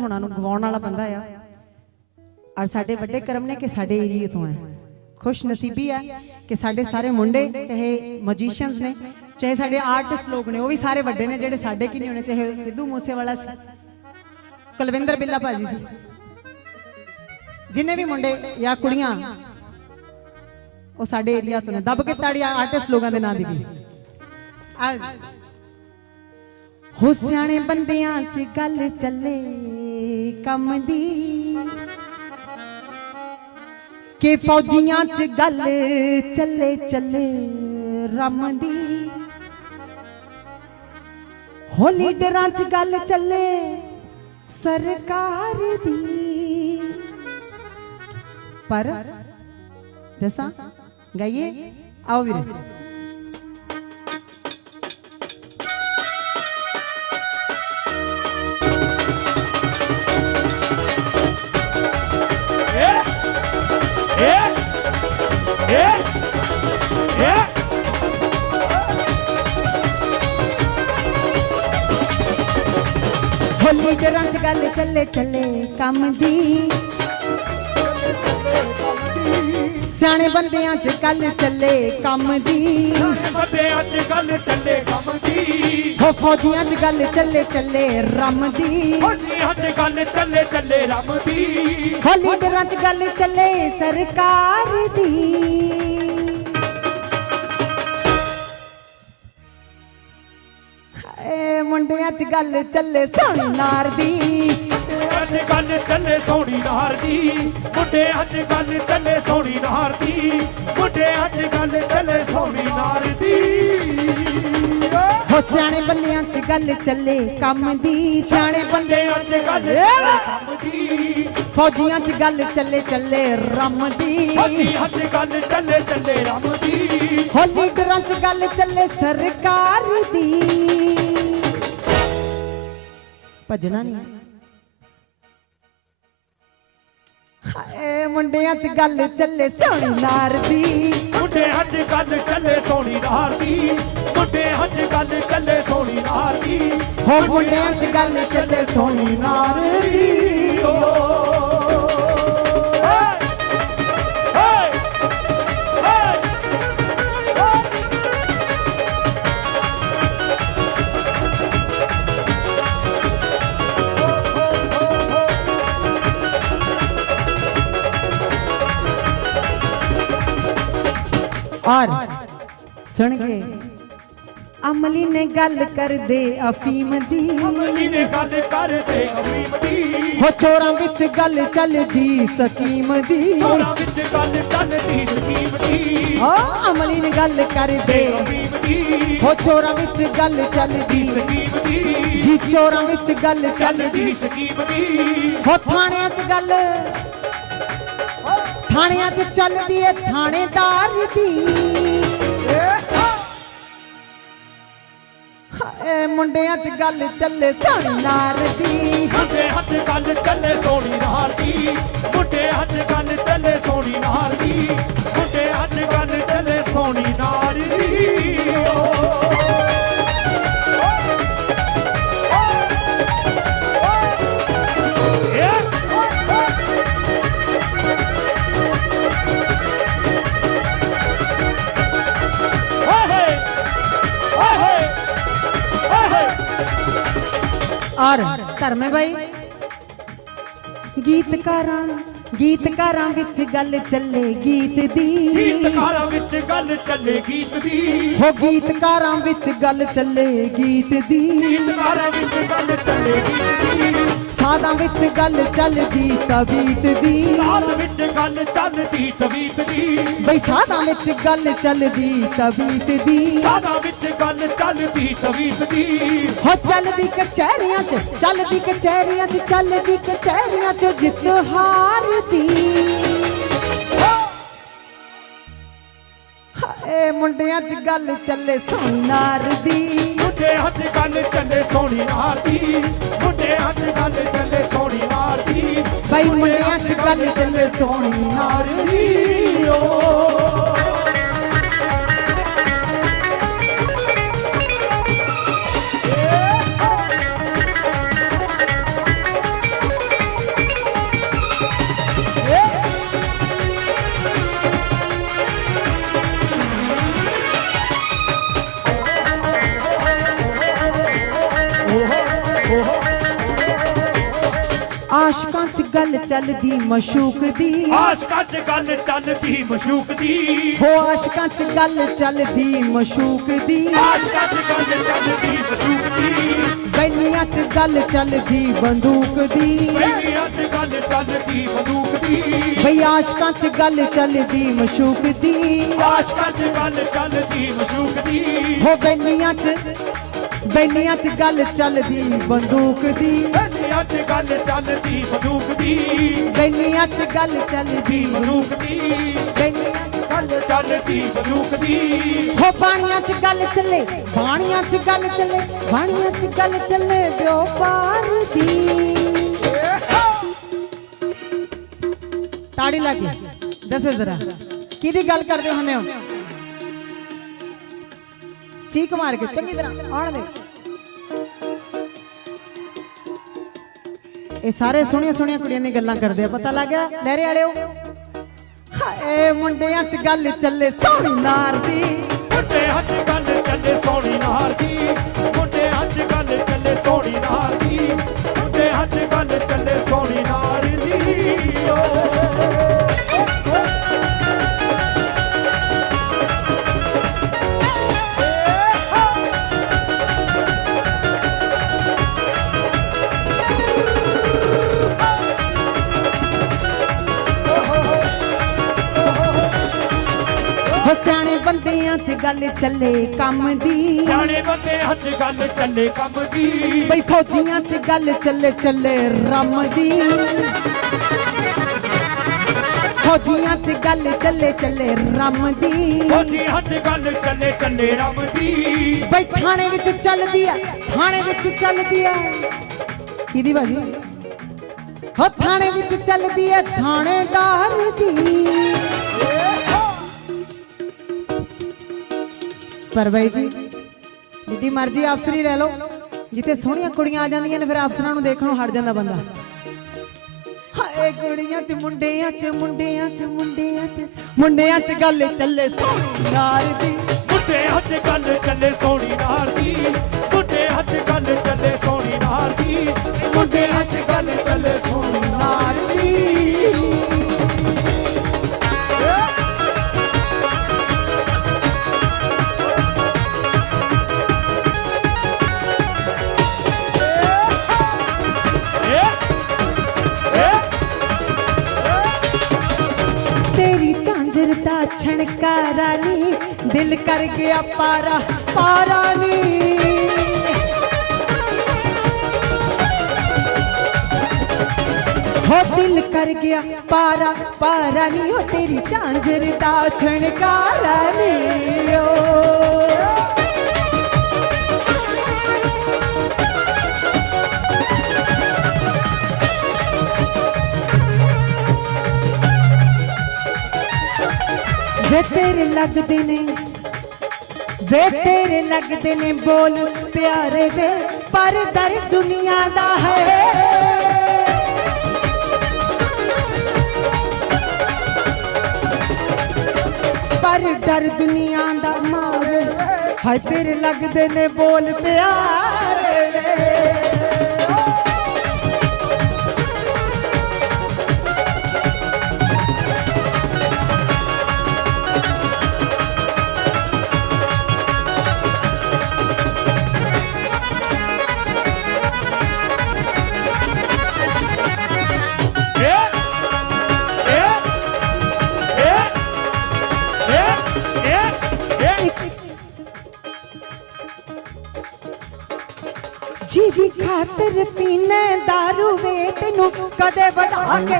ਹੋਣਾ ਨੂੰ ਗਵਾਉਣ ਵਾਲਾ ਬੰਦਾ ਆ। ਔਰ ਸਾਡੇ ਵੱਡੇ ਕਰਮ ਨੇ ਕਿ ਸਾਡੇ ਏਰੀਏ ਤੋਂ ਹੈ। ਖੁਸ਼ ਨਸੀਬੀ ਹੈ ਕਿ ਸਾਡੇ ਸਾਰੇ ਮੁੰਡੇ, ਚਾਹੇ ਮੈਜੀਸ਼ੀਅਨਸ ਨੇ, ਚਾਹੇ ਸਾਡੇ ਆਰਟਿਸਟ ਲੋਕ ਨੇ, ਉਹ ਵੀ ਸਾਰੇ ਵੱਡੇ ਨੇ ਜਿਹੜੇ ਸਾਡੇ ਕੀ ਨਹੀਂ ਹੋਣੇ, ਚਾਹੇ ਸਿੱਧੂ ਮੂਸੇਵਾਲਾ ਸੀ, ਕੁਲਵਿੰਦਰ ਬਿੱਲਾ ਭਾਜੀ ਸੀ। ਜਿੰਨੇ ਵੀ ਮੁੰਡੇ ਜਾਂ ਕੁੜੀਆਂ, ਉਹ ਸਾਡੇ ਏਰੀਆ ਤੋਂ ਨੇ। ਦੱਬ ਕੇ ਤਾੜੀ ਆਰਟਿਸਟ ਲੋਕਾਂ ਦੇ ਨਾਂ ਦੀ ਵੀ। ਹੋ ਸਿਆਣੇ ਬੰਦਿਆਂ 'ਚ ਗੱਲ ਚੱਲੇ। ਕੰਮ ਦੀ ਕਿ ਫੌਜੀਆਂ 'ਚ ਗੱਲ ਚੱਲੇ ਚੱਲੇ ਰਮ ਦੀ ਹੋ ਲੀਡਰਾਂ 'ਚ ਗੱਲ ਚੱਲੇ ਸਰਕਾਰ ਦੀ। ਪਰ, ਦੱਸਾਂ? ਗਾਈਏ? ਆਓ ਵੀਰੇ। ਰੰਗ ਗੱਲ ਚੱਲੇ ਚੱਲੇ ਕੰਮ ਦੀ। ਸਿਆਣੇ ਬੰਦਿਆਂ 'ਚ ਗੱਲ ਚੱਲੇ ਕੰਮ ਦੀ। ਬੰਦੇ ਅੱਜ ਕੱਲ ਚੱਲੇ ਕੰਮ ਦੀ। ਹੋ ਫੌਜੀਆਂ 'ਚ ਗੱਲ ਚੱਲੇ ਚੱਲੇ ਰਮ ਦੀ। ਹੋ ਜੀ ਅੱਜ ਕੱਲ ਚੱਲੇ ਚੱਲੇ ਰੱਬ ਦੀ। ਹੋਲੀ ਦੇ ਰੰਗ ਗੱਲ ਚੱਲੇ ਸਰਕਾਰ ਦੀ। ਮੁੰਡਿਆਂ 'ਚ ਗੱਲ ਚੱਲੇ ਸੋਹਣੀ ਨਾਰ ਦੀ। ਅੱਜ ਕੱਲ ਚੱਲੇ ਸੋਹਣੀ ਨਾਰ ਦੀ। ਮੁੰਡੇ ਅੱਜ ਕੱਲ ਚੱਲੇ ਸੋਹਣੀ ਨਾਰ ਦੀ। ਮੁੰਡੇ ਅੱਜ ਕੱਲ ਚੱਲੇ ਸੋਹਣੀ ਨਾਰ ਦੀ। ਹੋ ਸਿਆਣੇ ਬੰਦਿਆਂ 'ਚ ਗੱਲ ਚੱਲੇ ਕੰਮ ਦੀ। ਸਿਆਣੇ ਬੰਦੇ ਅੱਜ ਕੱਲ ਚੱਲੇ ਕੰਮ ਦੀ। ਫੌਜੀਆਂ 'ਚ ਗੱਲ ਚੱਲੇ ਚੱਲੇ ਰਮ ਦੀ। ਹੋ ਜੀ ਅੱਜ ਕੱਲ ਚੱਲੇ ਚੱਲੇ ਰੱਬ ਦੀ। ਹੋ ਲੀਡਰਾਂ 'ਚ ਗੱਲ ਚੱਲੇ ਸਰਕਾਰ ਦੀ। ਭਜਣਾ ਨਹੀਂ। ਹਾਏ ਮੁੰਡਿਆਂ 'ਚ ਗੱਲ ਚੱਲੇ ਸੋਹਣੀ ਨਾਰ ਦੀ। ਮੁੰਡੇ ਅੱਜ ਕੱਲ ਚੱਲੇ ਸੋਹਣੀ ਨਾਰ ਦੀ। ਮੁੰਡੇ ਅੱਜ ਕੱਲ ਚੱਲੇ ਸੋਹਣੀ ਨਾਰ ਦੀ। ਹੋ ਮੁੰਡਿਆਂ 'ਚ ਗੱਲ ਚੱਲੇ ਸੋਹਣੀ ਨਾਰ ਦੀ। ਓ ਔਰ ਸੁਣ ਕੇ ਅਮਲੀ ਨੇ ਗੱਲ ਕਰਦੇ ਅਫੀਮ ਦੀ। ਅਮਲੀ ਨੇ ਗੱਲ ਕਰਦੇ ਅਮੀਮ ਦੀ। ਹੋ ਚੋਰਾਂ ਵਿੱਚ ਗੱਲ ਚੱਲਦੀ ਸਕੀਮ ਦੀ। ਚੋਰਾਂ ਵਿੱਚ ਗੱਲ ਚੱਲਦੀ ਸਕੀਮ ਦੀ। ਹੋ ਅਮਲੀ ਨੇ ਗੱਲ ਕਰਦੇ। ਅਮੀਮ ਦੀ। ਹੋ ਚੋਰਾਂ ਵਿੱਚ ਗੱਲ ਚੱਲਦੀ। ਸਕੀਮ ਦੀ। ਜੀ ਚੋਰਾਂ ਵਿੱਚ ਗੱਲ ਚੱਲਦੀ ਚੱਲਦੀ। ਸਕੀਮ ਦੀ। ਹੋ ਥਾਣਿਆਂ 'ਚ ਗੱਲ ਥਾਣਿਆਂ 'ਚ ਚੱਲਦੀ ਏ ਥਾਣੇਦਾਰ ਦੀ। ਹਾਏ, ਮੁੰਡਿਆਂ 'ਚ ਗੱਲ ਚੱਲੇ ਸੋਹਣੀ ਨਾਰ ਦੀ। ਮੁੰਡੇ ਅੱਜ ਗੱਲ ਚੱਲੇ ਸੋਹਣੀ ਨਾਰ ਦੀ। ਮੁੰਡੇ ਅੱਜ ਕੱਲ ਧਰਮੇ ਬਾਈ। ਗੀਤਕਾਰਾਂ ਗੀਤਕਾਰਾਂ ਵਿੱਚ ਗੱਲ ਚੱਲੇ ਗੀਤ ਦੀ। ਗੀਤਕਾਰਾਂ ਵਿੱਚ ਗੱਲ ਚੱਲੇ ਗੀਤ ਦੀ। ਹੋ ਗੀਤਕਾਰਾਂ ਵਿੱਚ ਗੱਲ ਚੱਲੇ ਗੀਤ ਦੀ। ਗੀਤਕਾਰਾਂ ਵਿੱਚ ਗੱਲ ਚੱਲੇ ਗੀਤ ਦੀ। ਸਾਦਾਂ ਵਿੱਚ ਗੱਲ ਚੱਲਦੀ ਤਬੀਤ ਦੀ ਸਾਥ ਵਿੱਚ ਗੱਲ ਚੱਲਦੀ ਤਵੀਤ ਦੀ ਬਈ ਸਾਦਾਂ ਵਿੱਚ ਗੱਲ ਚੱਲਦੀ ਤਬੀਤ ਦੀ ਸਾਦਾ ਵਿੱਚ ਗੱਲ ਚੱਲਦੀ ਤਵੀਤ ਦੀ ਹੋ ਚੱਲਦੀ ਕਚਹਿਰੀਆਂ 'ਚ ਚੱਲਦੀ ਕਚਹਿਰੀਆਂ 'ਚ ਚੱਲਦੀ ਕਚਹਿਰੀਆਂ 'ਚ ਜਿੱਤ ਹਾਰ ਦੀ ਹਾਏ ਮੁੰਡਿਆਂ 'ਚ ਗੱਲ ਚੱਲੇ ਸੋਨਾਰ ਦੀ ਮੁੰਡੇ ਅੱਜ ਕੱਲ ਚੱਲੇ ਸੋਹਣੀ ਨਾਰ ਦੀ ਮੁੰਡੇ ਅੱਜ ਕੱਲ ਚੱਲੇ ਸੋਹਣੀ ਨਾਰ ਦੀ ਬਈ ਮੁੰਡਿਆਂ 'ਚ ਗੱਲ ਚੱਲੇ ਸੋਹਣੀ ਨਾਰ ਓ ਗੱਲ ਚੱਲਦੀ ਮਸ਼ੂਕ ਦੀ। ਆਸ਼ਕਾਂ 'ਚ ਗੱਲ ਚੱਲਦੀ ਮਸ਼ੂਕ ਦੀ। ਹੋ ਆਸ਼ਕਾਂ 'ਚ ਗੱਲ ਚੱਲਦੀ ਮਸ਼ੂਕ ਦੀ। ਆਸ਼ਕਾਂ 'ਚ ਗੱਲ ਚੱਲਦੀ ਮਸ਼ੂਕ ਦੀ। ਬੈਨੀਆਂ 'ਚ ਗੱਲ ਚੱਲਦੀ ਬੰਦੂਕ ਦੀ। ਬੇਲੀਆਂ 'ਚ ਗੱਲ ਚੱਲਦੀ ਬੰਦੂਕ ਦੀ। ਆਸ਼ਕਾਂ 'ਚ ਗੱਲ ਚੱਲਦੀ ਮਸ਼ੂਕ ਦੀ। ਆਸ਼ਕਾਂ 'ਚ ਗੱਲ ਚੱਲਦੀ ਮਸ਼ੂਕ ਦੀ। ਹੋ ਬੈਨੀਆਂ 'ਚ ਬੈਨੀਆਂ 'ਚ ਗੱਲ ਚੱਲਦੀ ਬੰਦੂਕ ਦੀ। 'ਚ ਗੱਲ ਚੱਲਦੀ ਬੰਦੂਕ ਦੀ ਬੈਨੀਆਂ 'ਚ ਗੱਲ ਚੱਲਦੀ ਬੰਦੂਕ ਦੀ ਬੈਨੀਆਂ 'ਚ ਗੱਲ ਚੱਲਦੀ ਬੰਦੂਕ ਦੀ ਹੋ ਬਾਣੀਆਂ 'ਚ ਗੱਲ ਚੱਲੇ ਬਾਣੀਆਂ 'ਚ ਗੱਲ ਚੱਲੇ ਬਾਣੀਆਂ 'ਚ ਗੱਲ ਚੱਲੇ ਵਿਆਪਾਰ ਦੀ। ਤਾੜੀ ਲਾ ਕੇ ਦੱਸੋ ਜ਼ਰਾ ਕਿਹਦੀ ਗੱਲ ਕਰਦੇ ਹੁੰਦੇ ਹੋ? ਚੀਕ ਮਾਰ ਕੇ ਚੰਗੀ ਤਰ੍ਹਾਂ ਆਣ ਦੇ। ਇਹ ਸਾਰੇ ਸੋਹਣੀਆਂ ਸੋਹਣੀਆਂ ਕੁੜੀਆਂ ਦੀਆਂ ਗੱਲਾਂ ਕਰਦੇ ਆ, ਪਤਾ ਲੱਗ ਗਿਆ? ਲਹਿਰੇ ਵਾਲਿਓ। ਹਾਏ, ਮੁੰਡਿਆਂ 'ਚ ਗੱਲ ਚੱਲੇ ਸੋਹਣੀ ਨਾਰ ਦੀ। ਮੁੰਡੇ ਹੱਥ ਗੱਲ ਚੱਲੇ ਸੋਹਣੀ ਨਾਰ ਦੀ। ਮੁੰਡੇ ਹੱਥ ਗੱਲ ਚੱਲੇ ਸੋਹਣੀ ਨਾਰ ਗੱਲ ਚੱਲੇ ਕੰਮ ਦੀ। ਸਿਆਣੇ ਬੰਦੇ ਹੱਥ ਗੱਲ ਚੱਲੇ ਕੰਮ ਦੀ। ਬਈ ਫੌਜੀਆਂ 'ਚ ਗੱਲ ਚੱਲੇ ਚੱਲੇ ਰਮ ਦੀ। ਫੌਜੀਆਂ 'ਚ ਗੱਲ ਚੱਲੇ ਚੱਲੇ ਰਮ ਦੀ। ਫੌਜੀ ਹੱਥ ਗੱਲ ਚੱਲੇ ਚੱਲੇ ਰੱਬ ਦੀ। ਬਈ ਥਾਣੇ ਵਿੱਚ ਚੱਲਦੀ ਆ ਥਾਣੇ ਵਿੱਚ ਚੱਲਦੀ ਆ। ਕਿਹਦੀ ਬਾਜੀ? ਹੋ ਥਾਣੇ ਵਿੱਚ ਚੱਲਦੀ ਆ ਥਾਣੇਦਾਰ ਦੀ। ਪਰ ਬਾਈ ਜੀ, ਜਿੱਡੀ ਮਰਜ਼ੀ ਅਫਸਰੀ ਲੈ ਲਓ। ਜਿੱਥੇ ਸੋਹਣੀਆਂ ਕੁੜੀਆਂ ਆ ਜਾਂਦੀਆਂ ਨੇ, ਫਿਰ ਅਫਸਰਾਂ ਨੂੰ ਦੇਖਣੋਂ ਹਟ ਜਾਂਦਾ ਬੰਦਾ। ਹਾਏ ਕੁੜੀਆਂ ਚ ਮੁੰਡਿਆਂ ਚ ਮੁੰਡਿਆਂ ਚ ਮੁੰਡਿਆਂ ਚ। ਮੁੰਡਿਆਂ ਚ ਗੱਲ ਚੱਲੇ ਸੋਹਣੀ ਯਾਰ ਦੀ। ਮੁੰਡੇ ਹੱਥ ਗੱਲ ਚੱਲੇ ਸੋਹਣੀ ਨਾਰ ਦੀ। ਮੁੰਡੇ ਹੱਥ ਗੱਲ ਚੱਲੇ ਸੋਹਣੀ ਨਾਰ ਦੀ। ਮੁੰਡਿਆਂ ਚ ਝਾਂਜਰ ਦਾ ਨੀ ਦਿਲ ਕਰ ਗਿਆ ਪਾਰਾ ਪਾਰਾ ਨੀ ਹੋ ਦਿਲ ਕਰ ਗਿਆ ਪਾਰਾ ਪਾਰਾ ਨੀ ਹੋ ਤੇਰੀ ਝਾਂਜਰ ਦਾ ਛਣਕਾਰਾ ਨੀ ਓ। ਵੇ ਤੇਰੇ ਲੱਗਦੇ ਨੇ। ਵੇ ਤੇਰੇ ਲੱਗਦੇ ਨੇ ਬੋਲ ਪਿਆਰੇ ਵੇ, ਪਰ ਦਰ ਦੁਨੀਆ ਦਾ ਹੈ। ਪਰ ਡਰ ਦੁਨੀਆ ਦਾ ਮਾਰੇ ਹਾਏ ਤੇਰੇ ਲੱਗਦੇ ਨੇ ਬੋਲ ਪਿਆਰੇ ਵੇ। खातर पीने दारू वे तेन कदे बढ़ा के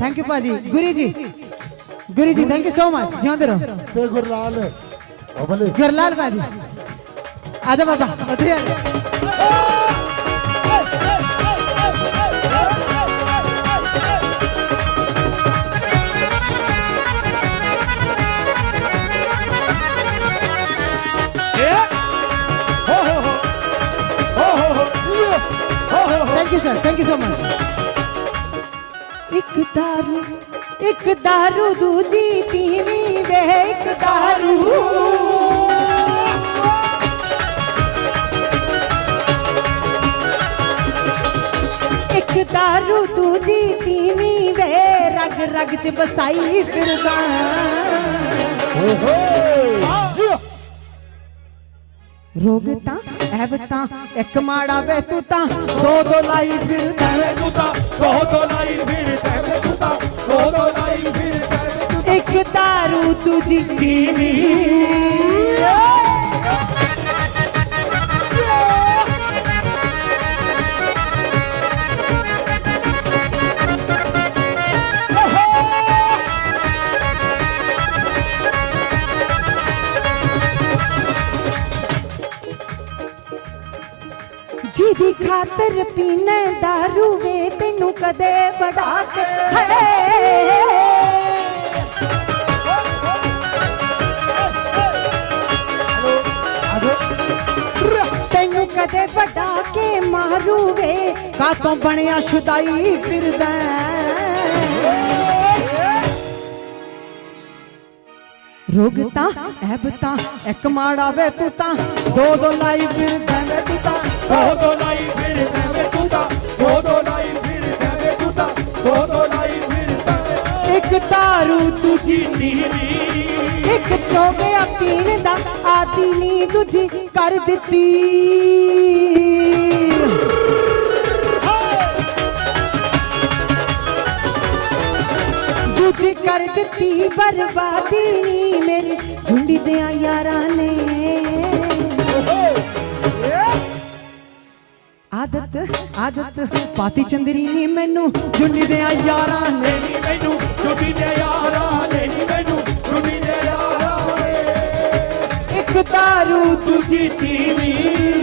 थैंक यू पाजी। Guri ji Guri ji thank you so much जी गुरलाल। गुरलाल पाजी। बाबा thank you sir thank you so much ਇੱਕ ਦਾਰੂ ਇੱਕ ਦਾਰੂ ਦੂਜੀ ਤੀਵੀਂ ਵੇ ਇੱਕ ਦਾਰੂ। ਇੱਕ ਦਾਰੂ ਦੂਜੀ ਤੀਵੀਂ ਵੇ ਰਗ ਰਗ ਚ ਬਸਾਈ ਫਿਰਦਾ। ਰੋਗ ਤਾਂ ਐਬ ਤਾਂ ਇੱਕ ਮਾੜਾ ਵੇ ਤੂੰ ਤਾਂ ਦੋ ਦੋ ਲਾਈ ਫਿਰਦਾ ਵੇ ਤੂੰ ਤਾਂ ਦੋ ਦੋ ਲਾਈ ਫਿਰਦਾ ਵੇ ਤੂੰ ਤਾਂ ਦੋ ਦੋ ਲਾਈ ਫਿਰਦਾ ਵੇ ਤੂੰ ਤਾਂ। ਖਾਤਰ ਪੀਨੇ दारू ਵੇ ਤੈਨੂੰ ਕਦੇ ਵਡਾ ਕੇ ਤੈਨੂੰ ਕਦੇ ਵਡਾ ਕੇ ਮਾਰੂ ਵੇ ਕਾਤੋਂ ਬਣਿਆ ਸ਼ੁਦਾਈ ਫਿਰਦਾ ਰੋਗ ਤਾਂ ਇੱਕ ਮਾੜਾ ਵੇ ਤੂੰ ਤਾਂ, ਦੋ ਦੋ ਲਾਈ ਫਿਰਦਾ ਵੇ ਤੂੰ ਤਾਂ, ਦੋ ਦੋ ਲਾਈ ਫਿਰਦਾ ਵੇ ਤੂੰ ਤਾਂ, ਦੋ ਦੋ ਲਾਈ ਫਿਰਦਾ ਵੇ ਤੂੰ ਤਾਂ, ਦੋ ਦੋ ਲਾਈ ਫਿਰਦਾ ਇੱਕ ਤਾਰੂ ਦੂਜੀ ਨੀਵੀਂ, ਇੱਕ ਹੋ ਗਿਆ ਪੀਣ ਦਾ ਆਦੀ ਨੀ ਦੂਜੀ ਕਰ ਦਿੱਤੀ। ਕਰ ਦਿੱਤੀ, ਬਰਬਾਦੀ ਨੀ ਮੇਰੀ ਝੁੰਡੀ ਦੇ ਯਾਰਾਂ ਨੇ। ਆਦਤ ਆਦਤ, ਪਾਤੀ ਚੰਦਰੀ ਨੀ ਮੈਨੂੰ ਝੁੰਡੀ ਦੇ ਯਾਰਾਂ ਨੇ ਮੈਨੂੰ ਛੁੱਟੀ ਦੇ ਯਾਰਾ ਨੇ ਮੈਨੂੰ ਛੁੱਟੀ ਦੇ ਯਾਰਾ ਨੇ। ਇੱਕ ਤਾਰੂ ਦੂਜੀ ਤੀਵੀਂ।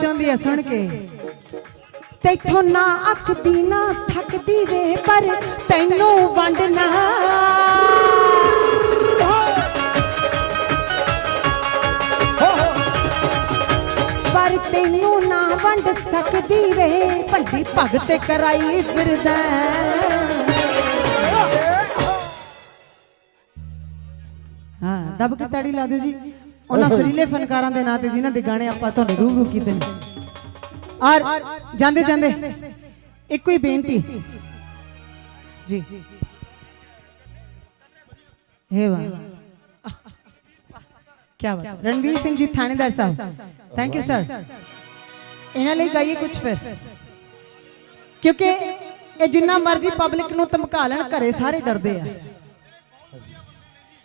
ਚਾਹੁੰਦੀ ਆ ਸੁਣ ਕੇ ਤੈਥੋਂ ਨਾ ਅੱਖਦੀ ਨਾ ਥੱਕਦੀ ਵੇ ਪਰ ਤੈਨੂੰ ਵੰਡਣਾ। ਪਰ ਤੈਨੂੰ ਨਾ ਵੰਡ ਸਕਦੀ ਵੇ ਭੰਡੀ ਭਗਤ ਕਰਾਈ ਫਿਰਦਾ। ਹਾਂ ਦਬ ਕੇ ਤਾੜੀ ਲਾ ਦਿਓ ਜੀ। ਉਹਨਾਂ ਸੁਰੀਲੇ ਫਨਕਾਰਾਂ ਦੇ ਨਾਂ ਤੇ ਜਿਨ੍ਹਾਂ ਦੇ ਗਾਣੇ ਆਪਾਂ ਤੁਹਾਨੂੰ ਰੂਬਰੂ ਕੀਤੇ ਨੇ। ਔਰ ਜਾਂਦੇ ਜਾਂਦੇ। ਇੱਕੋ ਹੀ ਬੇਨਤੀ। ਜੀ। ਹੇ ਵਾਹ। ਕੀ ਬਾਤ ਰਣਵੀਰ ਸਿੰਘ ਜੀ, ਥਾਣੇਦਾਰ ਸਾਹਿਬ। ਥੈਂਕ ਯੂ ਸਰ ਇਹਨਾਂ ਲਈ ਗਾਈਏ ਕੁਝ ਫਿਰ। ਕਿਉਂਕਿ ਇਹ ਜਿੰਨਾ ਮਰਜ਼ੀ ਪਬਲਿਕ ਨੂੰ ਧਮਕਾ ਲੈਣ, ਘਰੇ ਸਾਰੇ ਡਰਦੇ ਆ।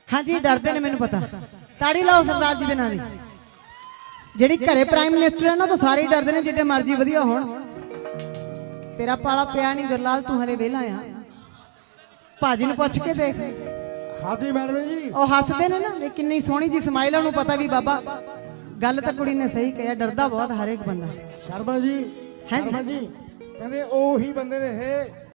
ਹਾਂਜੀ, ਡਰਦੇ ਨੇ, ਮੈਨੂੰ ਪਤਾ। ਤਾੜੀ ਲਾਓ ਸਰਦਾਰ ਜੀ ਦੇ ਨਾਂ ਦੀ। ਜਿਹੜੀ ਘਰੇ ਪ੍ਰਾਈਮ ਮਿਨਿਸਟਰ ਹੈ ਨਾ ਉਹ ਤਾਂ ਸਾਰੇ ਡਰਦੇ ਨੇ ਜਿੱਡੇ ਮਰਜ਼ੀ ਵਧੀਆ ਹੋਣ। ਤੇਰਾ ਪਾਲਾ ਪਿਆ ਨਹੀਂ ਗੁਰਲਾਲ ਤੂੰ ਹਲੇ ਵਿਹਲਾ ਆ। ਭਾਜੀ ਨੂੰ ਪੁੱਛ ਕੇ ਦੇਖ। ਹਾਂਜੀ ਮੈਡਮ ਜੀ। ਉਹ ਹੱਸਦੇ ਨੇ ਨਾ ਇਹ ਕਿੰਨੀ ਸੋਹਣੀ ਜੀ ਸਮਾਈਲ ਉਹਨੂੰ ਪਤਾ ਵੀ ਬਾਬਾ। ਗੱਲ ਤਾਂ ਕੁੜੀ ਨੇ ਸਹੀ ਕਿਹਾ ਡਰਦਾ ਬਹੁਤ ਹਰੇਕ ਬੰਦਾ। ਸ਼ਰਮਾ ਜੀ ਹਾਂਜੀ। ਜੀ ਕਹਿੰਦੇ ਉਹੀ ਬੰਦੇ ਨੇ ਇਹ